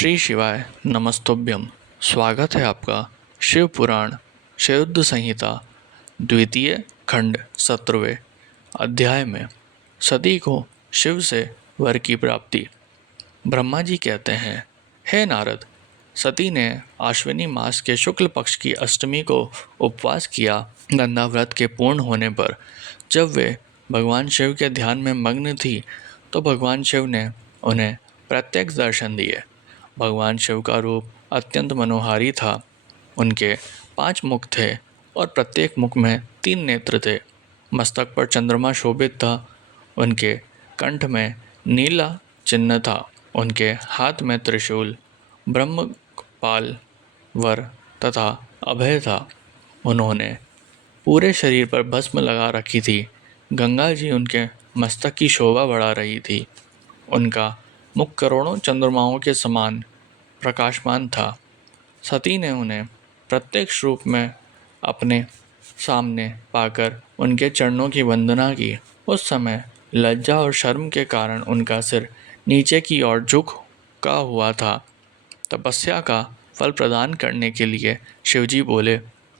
श्री शिवाय नमस्तुभ्यम। स्वागत है आपका शिव पुराण शयुद्ध संहिता द्वितीय खंड 17वें अध्याय में। सती को शिव से वर की प्राप्ति। ब्रह्मा जी कहते हैं, हे नारद, सती ने आश्विनी मास के शुक्ल पक्ष की अष्टमी को उपवास किया। गंगा व्रत के पूर्ण होने पर जब वे भगवान शिव के ध्यान में मग्न थी तो भगवान शिव ने उन्हें प्रत्यक्ष दर्शन दिए। भगवान शिव का रूप अत्यंत मनोहारी था। उनके 5 मुख थे और प्रत्येक मुख में 3 नेत्र थे। मस्तक पर चंद्रमा शोभित था। उनके कंठ में नीला चिन्ह था। उनके हाथ में त्रिशूल, ब्रह्मपाल, वर तथा अभय था। उन्होंने पूरे शरीर पर भस्म लगा रखी थी। गंगा जी उनके मस्तक की शोभा बढ़ा रही थी। उनका मुख करोड़ों चंद्रमाओं के समान प्रकाशमान था। सती ने उन्हें प्रत्यक्ष रूप में अपने सामने पाकर उनके चरणों की वंदना की। उस समय लज्जा और शर्म के कारण उनका सिर नीचे की ओर झुका हुआ था। तपस्या का फल प्रदान करने के लिए शिवजी बोले,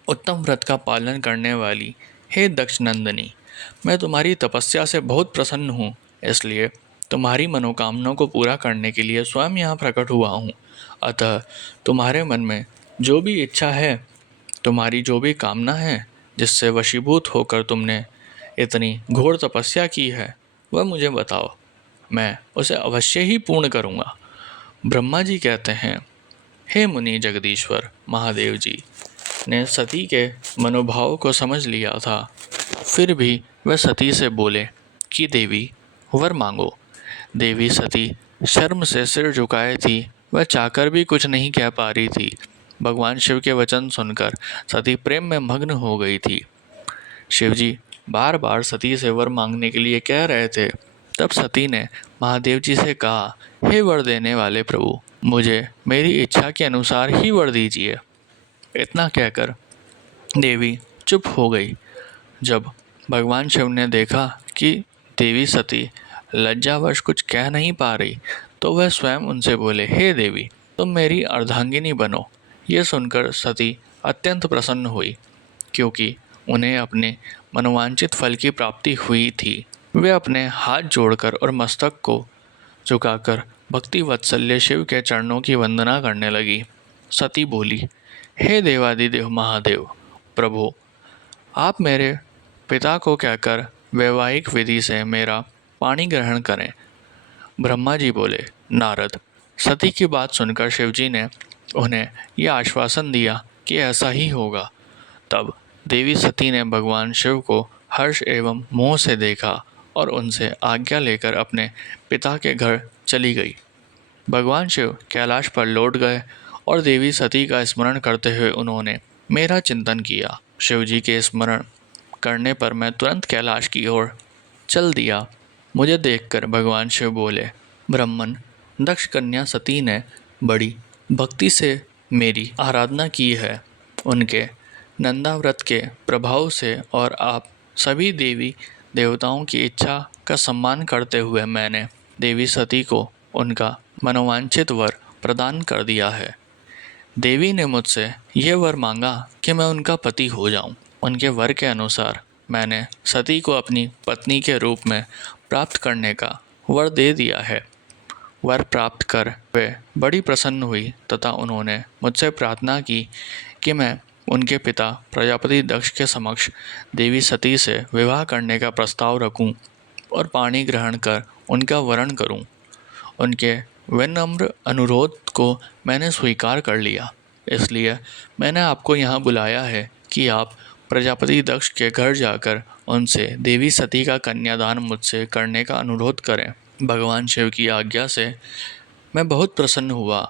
उत्तम व्रत का पालन करने वाली हे दक्ष नंदिनी, मैं तुम्हारी तपस्या से बहुत प्रसन्न हूँ, इसलिए तुम्हारी मनोकामनाओं को पूरा करने के लिए स्वयं यहाँ प्रकट हुआ हूँ। अतः तुम्हारे मन में जो भी इच्छा है, तुम्हारी जो भी कामना है, जिससे वशीभूत होकर तुमने इतनी घोर तपस्या की है, वह मुझे बताओ, मैं उसे अवश्य ही पूर्ण करूँगा। ब्रह्मा जी कहते हैं, हे मुनि जगदीश्वर महादेव जी ने सती के मनोभाव को समझ लिया था। फिर भी वह सती से बोले कि देवी, वर मांगो। देवी सती शर्म से सिर झुकाए थी। वह चाहकर भी कुछ नहीं कह पा रही थी। भगवान शिव के वचन सुनकर सती प्रेम में मग्न हो गई थी। शिवजी बार बार सती से वर मांगने के लिए कह रहे थे। तब सती ने महादेव जी से कहा, हे वर देने वाले प्रभु, मुझे मेरी इच्छा के अनुसार ही वर दीजिए। इतना कहकर देवी चुप हो गई। जब भगवान शिव ने देखा कि देवी सती लज्जावश कुछ कह नहीं पा रही, तो वह स्वयं उनसे बोले, हे देवी, तुम मेरी अर्धांगिनी बनो। ये सुनकर सती अत्यंत प्रसन्न हुई, क्योंकि उन्हें अपने मनोवांछित फल की प्राप्ति हुई थी। वे अपने हाथ जोड़कर और मस्तक को झुकाकर भक्ति वत्सल्य शिव के चरणों की वंदना करने लगी। सती बोली, हे देवादिदेव महादेव प्रभु, आप मेरे पिता को कहकर वैवाहिक विधि से मेरा पाणी ग्रहण करें। ब्रह्मा जी बोले, नारद, सती की बात सुनकर शिवजी ने उन्हें यह आश्वासन दिया कि ऐसा ही होगा। तब देवी सती ने भगवान शिव को हर्ष एवं मोह से देखा और उनसे आज्ञा लेकर अपने पिता के घर चली गई। भगवान शिव कैलाश पर लौट गए और देवी सती का स्मरण करते हुए उन्होंने मेरा चिंतन किया। शिवजी के स्मरण करने पर मैं तुरंत कैलाश की ओर चल दिया। मुझे देखकर भगवान शिव बोले, ब्राह्मण, दक्ष कन्या सती ने बड़ी भक्ति से मेरी आराधना की है। उनके नंदा व्रत के प्रभाव से और आप सभी देवी देवताओं की इच्छा का सम्मान करते हुए मैंने देवी सती को उनका मनोवांछित वर प्रदान कर दिया है। देवी ने मुझसे यह वर मांगा कि मैं उनका पति हो जाऊं। उनके वर के अनुसार मैंने सती को अपनी पत्नी के रूप में प्राप्त करने का वर दे दिया है। वर प्राप्त कर वे बड़ी प्रसन्न हुई तथा उन्होंने मुझसे प्रार्थना की कि मैं उनके पिता प्रजापति दक्ष के समक्ष देवी सती से विवाह करने का प्रस्ताव रखूं और पाणी ग्रहण कर उनका वरण करूं। उनके विनम्र अनुरोध को मैंने स्वीकार कर लिया, इसलिए मैंने आपको यहाँ बुलाया है कि आप प्रजापति दक्ष के घर जाकर उनसे देवी सती का कन्यादान मुझसे करने का अनुरोध करें। भगवान शिव की आज्ञा से मैं बहुत प्रसन्न हुआ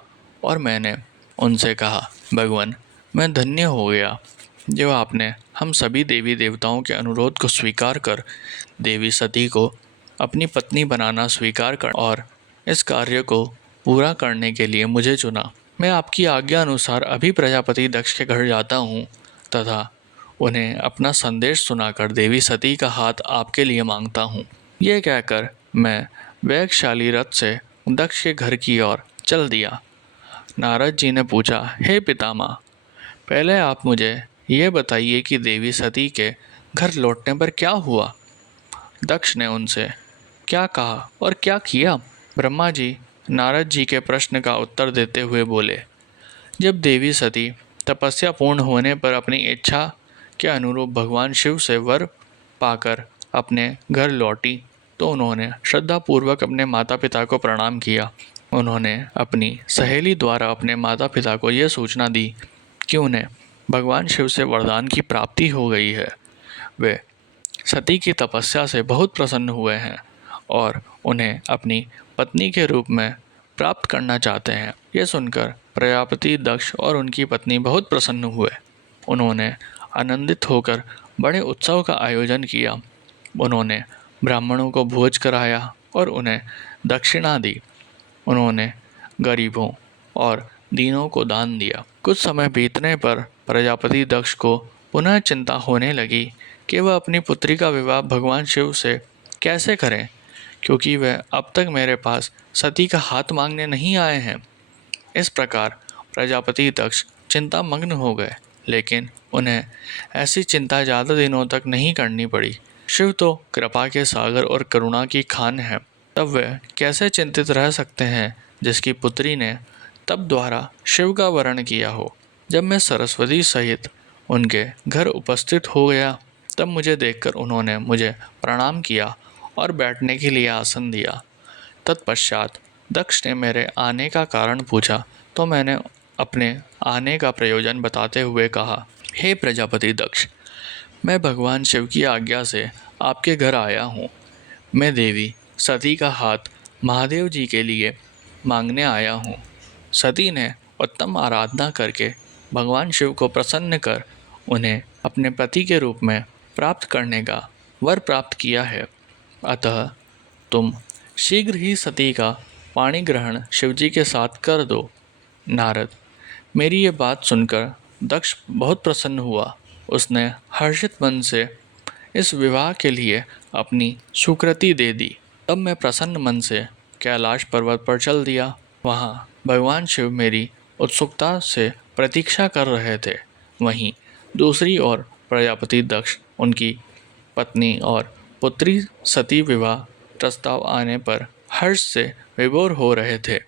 और मैंने उनसे कहा, भगवान, मैं धन्य हो गया जो आपने हम सभी देवी देवताओं के अनुरोध को स्वीकार कर देवी सती को अपनी पत्नी बनाना स्वीकार कर और इस कार्य को पूरा करने के लिए मुझे चुना। मैं आपकी आज्ञा अनुसार अभी प्रजापति दक्ष के घर जाता हूँ तथा उन्हें अपना संदेश सुनाकर देवी सती का हाथ आपके लिए मांगता हूँ। ये कहकर मैं वेगशाली रथ से दक्ष के घर की ओर चल दिया। नारद जी ने पूछा, हे पितामह, पहले आप मुझे ये बताइए कि देवी सती के घर लौटने पर क्या हुआ। दक्ष ने उनसे क्या कहा और क्या किया। ब्रह्मा जी नारद जी के प्रश्न का उत्तर देते हुए बोले, जब देवी सती तपस्या पूर्ण होने पर अपनी इच्छा के अनुरूप भगवान शिव से वर पाकर अपने घर लौटी तो उन्होंने श्रद्धापूर्वक अपने माता पिता को प्रणाम किया। उन्होंने अपनी सहेली द्वारा अपने माता पिता को यह सूचना दी कि उन्हें भगवान शिव से वरदान की प्राप्ति हो गई है। वे सती की तपस्या से बहुत प्रसन्न हुए हैं और उन्हें अपनी पत्नी के रूप में प्राप्त करना चाहते हैं। यह सुनकर प्रजापति दक्ष और उनकी पत्नी बहुत प्रसन्न हुए। उन्होंने आनंदित होकर बड़े उत्सव का आयोजन किया। उन्होंने ब्राह्मणों को भोज कराया और उन्हें दक्षिणा दी। उन्होंने गरीबों और दीनों को दान दिया। कुछ समय बीतने पर प्रजापति दक्ष को पुनः चिंता होने लगी कि वह अपनी पुत्री का विवाह भगवान शिव से कैसे करें, क्योंकि वह अब तक मेरे पास सती का हाथ मांगने नहीं आए हैं। इस प्रकार प्रजापति दक्ष चिंता मग्न हो गए, लेकिन उन्हें ऐसी चिंता ज़्यादा दिनों तक नहीं करनी पड़ी। शिव तो कृपा के सागर और करुणा की खान है, तब वे कैसे चिंतित रह सकते हैं जिसकी पुत्री ने तप द्वारा शिव का वरण किया हो। जब मैं सरस्वती सहित उनके घर उपस्थित हो गया तब मुझे देखकर उन्होंने मुझे प्रणाम किया और बैठने के लिए आसन दिया। तत्पश्चात दक्ष ने मेरे आने का कारण पूछा तो मैंने अपने आने का प्रयोजन बताते हुए कहा, हे प्रजापति दक्ष, मैं भगवान शिव की आज्ञा से आपके घर आया हूँ। मैं देवी सती का हाथ महादेव जी के लिए मांगने आया हूँ। सती ने उत्तम आराधना करके भगवान शिव को प्रसन्न कर उन्हें अपने पति के रूप में प्राप्त करने का वर प्राप्त किया है। अतः तुम शीघ्र ही सती का पाणी ग्रहण शिवजी के साथ कर दो। नारद, मेरी ये बात सुनकर दक्ष बहुत प्रसन्न हुआ। उसने हर्षित मन से इस विवाह के लिए अपनी स्वीकृति दे दी। तब मैं प्रसन्न मन से कैलाश पर्वत पर चल दिया। वहाँ भगवान शिव मेरी उत्सुकता से प्रतीक्षा कर रहे थे। वहीं दूसरी ओर प्रजापति दक्ष, उनकी पत्नी और पुत्री सती विवाह प्रस्ताव आने पर हर्ष से विभोर हो रहे थे।